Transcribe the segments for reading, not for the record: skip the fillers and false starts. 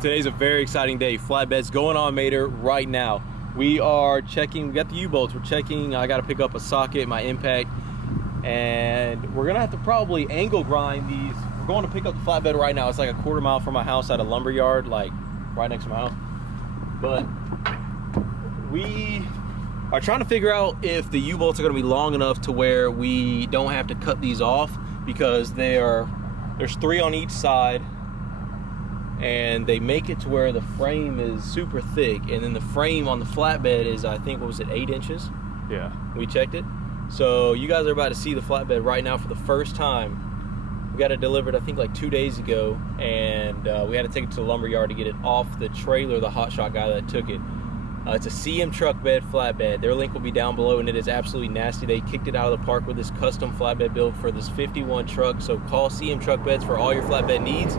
Today's a very exciting day. Flatbed's going on Mater right now. We are checking, we got the U-bolts, we're checking, I gotta pick up a socket, my impact, and we're gonna have to probably angle grind these. We're going to pick up the flatbed right now. It's like a quarter mile from my house at a lumber yard, like right next to my house. But we are trying to figure out if the U-bolts are gonna be long enough to where we don't have to cut these off, because there's 3 on each side, and they make it to where the frame is super thick, and then the frame on the flatbed is, I think, what was it, 8 inches? Yeah. We checked it. So you guys are about to see the flatbed right now for the first time. We got it delivered, I think, like 2 days ago, and we had to take it to the lumber yard to get it off the trailer, the hotshot guy that took it. It's a CM truck bed flatbed. Their link will be down below, and it is absolutely nasty. They kicked it out of the park with this custom flatbed build for this 51 truck. So call CM Truck Beds for all your flatbed needs.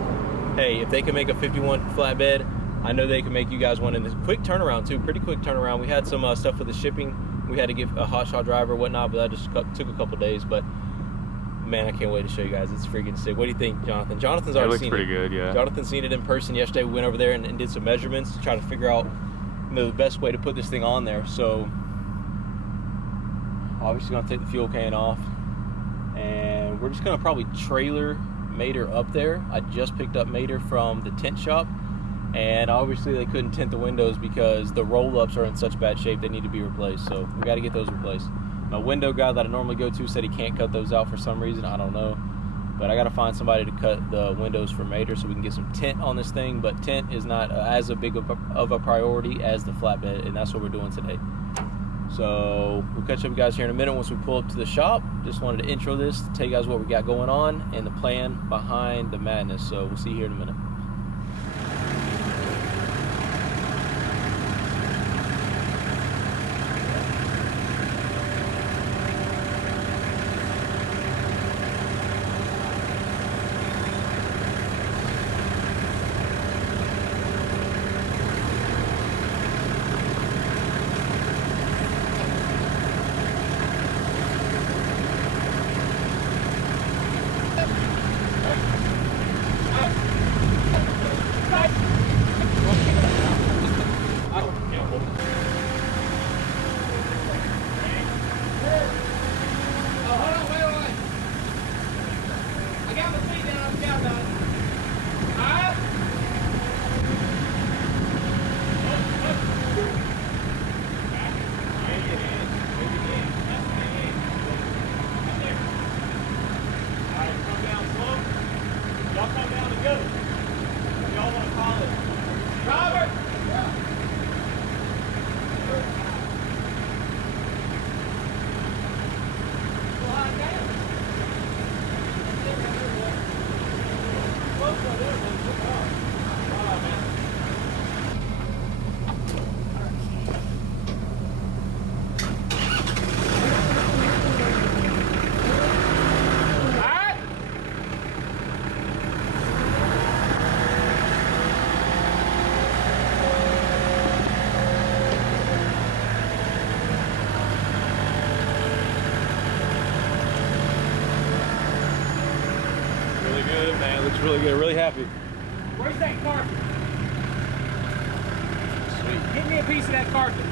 Hey, if they can make a 51 flatbed, I know they can make you guys one in this quick turnaround too. Pretty quick turnaround. We had some stuff with the shipping. We had to get a hotshot driver and whatnot, but that just took a couple days. But man, I can't wait to show you guys. It's freaking sick. What do you think, Jonathan? Jonathan's already seen it. It looks pretty good, yeah. Jonathan's seen it in person yesterday. We went over there and did some measurements to try to figure out, you know, the best way to put this thing on there. So obviously gonna take the fuel can off, and we're just gonna probably trailer Mater up there. I just picked up Mater from the tent shop, and obviously they couldn't tint the windows because the roll-ups are in such bad shape they need to be replaced. So we got to get those replaced. My window guy that I normally go to said he can't cut those out for some reason. I don't know, but I got to find somebody to cut the windows for Mater so we can get some tint on this thing. But tint is not as big of a priority as the flatbed, and that's what we're doing today. So we'll catch up with you guys here in a minute once we pull up to the shop. Just wanted to intro this to tell you guys what we got going on and the plan behind the madness. So we'll see you here in a minute. Really good, really happy. Where's that carpet? Sweet. Get me a piece of that carpet.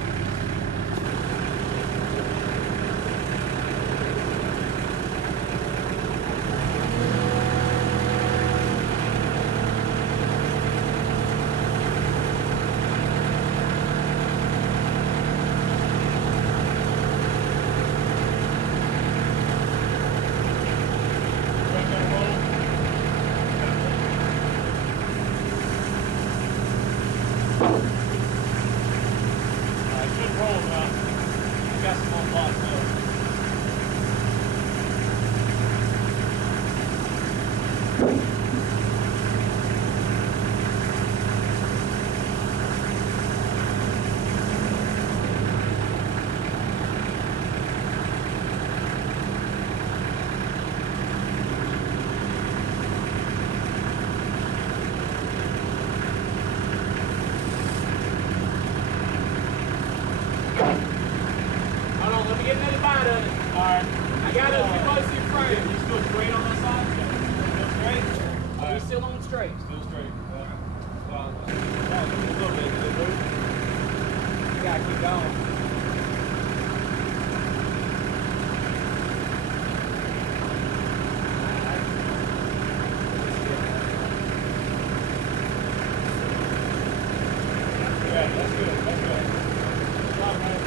gotta keep going. Yeah, that's good. That's good. Good job, man.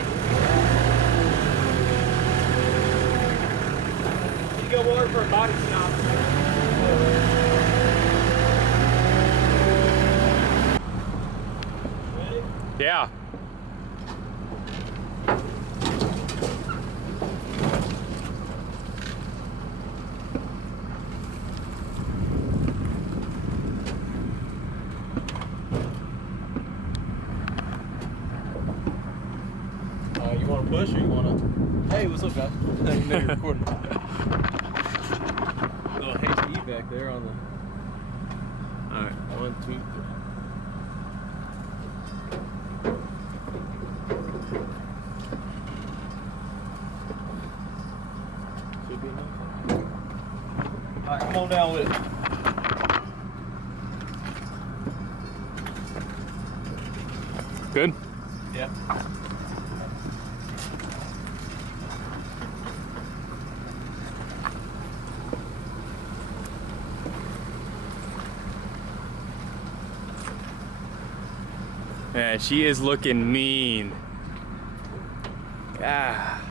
You go water for a body stop. Ready? Yeah. You want to push or you want to? Hey, what's up, guys? You know you're recording. Little HE back there on the. All right, 1, 2, 3. Should be enough. All right, come on down with it. Good? Yeah. Man, she is looking mean. Ah.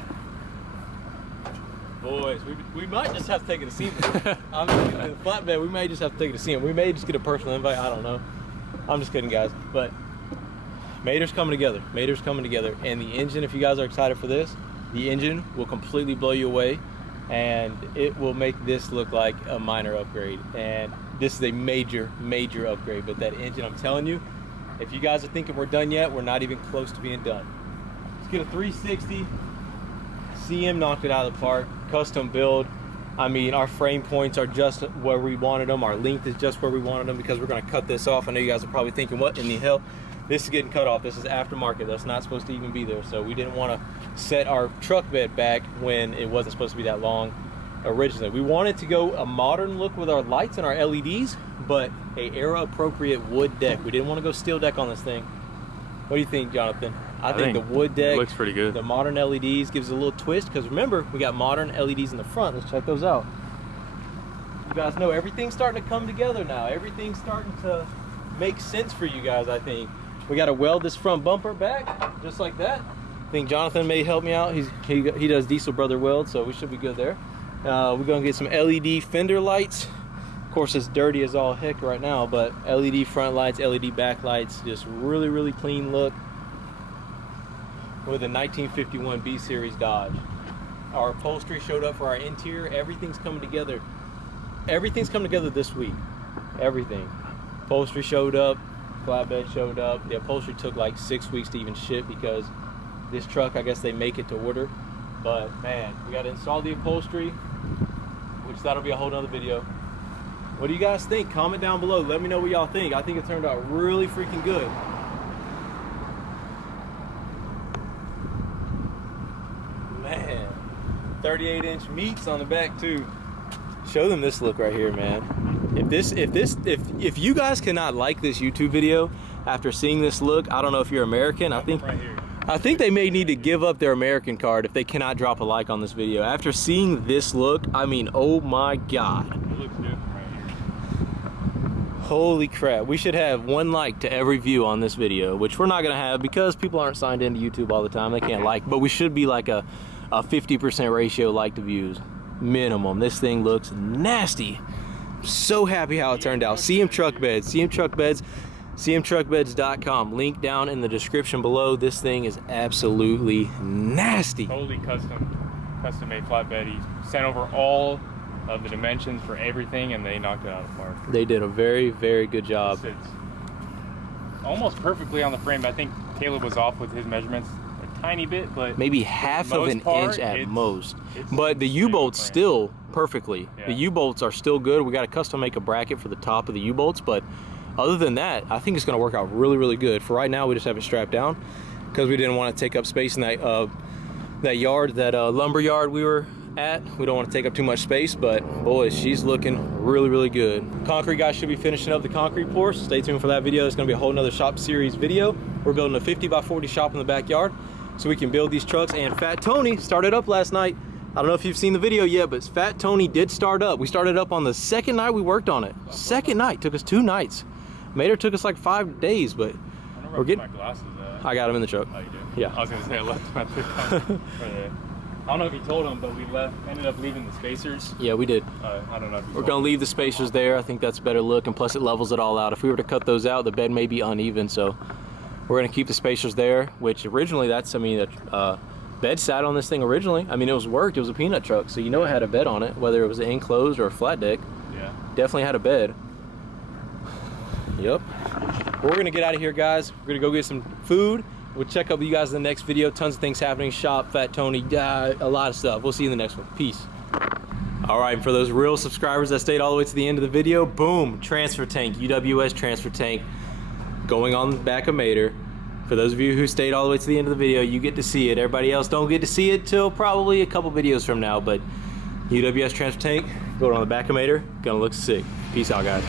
Boys, we might just have to take it to see them. I'm thinking the flatbed, we may just have to take it to see them. We may just get a personal invite, I don't know. I'm just kidding, guys. But Mater's coming together. Mater's coming together. And the engine, if you guys are excited for this, the engine will completely blow you away. And it will make this look like a minor upgrade. And this is a major, major upgrade. But that engine, I'm telling you, if you guys are thinking we're done yet, we're not even close to being done. Let's get a 360. CM knocked it out of the park. Custom build. I mean, our frame points are just where we wanted them. Our length is just where we wanted them because we're going to cut this off. I know you guys are probably thinking, what in the hell? This is getting cut off. This is aftermarket. That's not supposed to even be there. So we didn't want to set our truck bed back when it wasn't supposed to be that long originally. We wanted to go a modern look with our lights and our LEDs, but a era appropriate wood deck. We didn't want to go steel deck on this thing. What do you think, Jonathan? I think the wood deck looks pretty good. The modern LEDs gives it a little twist because remember, we got modern LEDs in the front. Let's check those out. You guys know everything's starting to come together now. Everything's starting to make sense for you guys, I think. We got to weld this front bumper back just like that. I think Jonathan may help me out. He does Diesel Brother weld, so we should be good there. We're gonna get some LED fender lights. Of course, it's dirty as all heck right now, but LED front lights, LED back lights, just really, really clean look with a 1951 B Series Dodge. Our upholstery showed up for our interior. Everything's coming together. Everything's coming together this week. Everything. Upholstery showed up. Flatbed showed up. The upholstery took like 6 weeks to even ship because this truck, I guess they make it to order. But man, we got to install the upholstery, which that'll be a whole nother video. What do you guys think? Comment down below. Let me know what y'all think. I think it turned out really freaking good. Man, 38-inch meats on the back too. Show them this look right here, man. If you guys cannot like this YouTube video after seeing this look, I don't know if you're American. I think they may need to give up their American card if they cannot drop a like on this video. After seeing this look, I mean, oh my God. It looks good right here. Holy crap. We should have 1 like to every view on this video, which we're not gonna have because people aren't signed into YouTube all the time. They can't like, but we should be like a 50% ratio like to views minimum. This thing looks nasty. So happy how it turned out. CM Truck Beds, CM Truck Beds, CMTruckBeds.com. Link down in the description below. This thing is absolutely nasty. Totally custom made flatbed. He sent over all of the dimensions for everything and they knocked it out of the park. They did a very, very good job. It's almost perfectly on the frame. I think Caleb was off with his measurements a tiny bit, but maybe half of an inch at most. But the U U-bolts still perfectly. Yeah. The U-bolts are still good. We got to custom make a bracket for the top of the U-bolts, but other than that, I think it's going to work out really, really good. For right now, we just have it strapped down because we didn't want to take up space in that yard, that lumber yard we were at. We don't want to take up too much space, but boys, she's looking really, really good. Concrete guys should be finishing up the concrete pour, so stay tuned for that video. It's going to be a whole nother shop series video. We're building a 50 by 40 shop in the backyard so we can build these trucks. And Fat Tony started up last night. I don't know if you've seen the video yet, but Fat Tony did start up. We started up on the second night we worked on it. Second night, took us 2 nights. Mater took us like 5 days, but we're getting. My glasses. I got them in the truck. Oh, you do? Yeah. I was gonna say I left them at the I don't know if you told him, but we ended up leaving the spacers. Yeah, we did. I don't know if you We're gonna leave the spacers there. I think that's a better look, and plus it levels it all out. If we were to cut those out, the bed may be uneven, so we're gonna keep the spacers there, which originally the bed sat on this thing originally. I mean, it was worked, it was a peanut truck, so you know it had a bed on it, whether it was an enclosed or a flat deck. Yeah. Definitely had a bed. Yep. We're gonna get out of here, guys. We're gonna go get some food. We'll check up with you guys in the next video. Tons of things happening. Shop, Fat Tony, a lot of stuff. We'll see you in the next one. Peace. All right, for those real subscribers that stayed all the way to the end of the video, boom, transfer tank, UWS transfer tank going on the back of Mater. For those of you who stayed all the way to the end of the video, you get to see it. Everybody else don't get to see it till probably a couple videos from now, but UWS transfer tank going on the back of Mater, gonna look sick. Peace out, guys.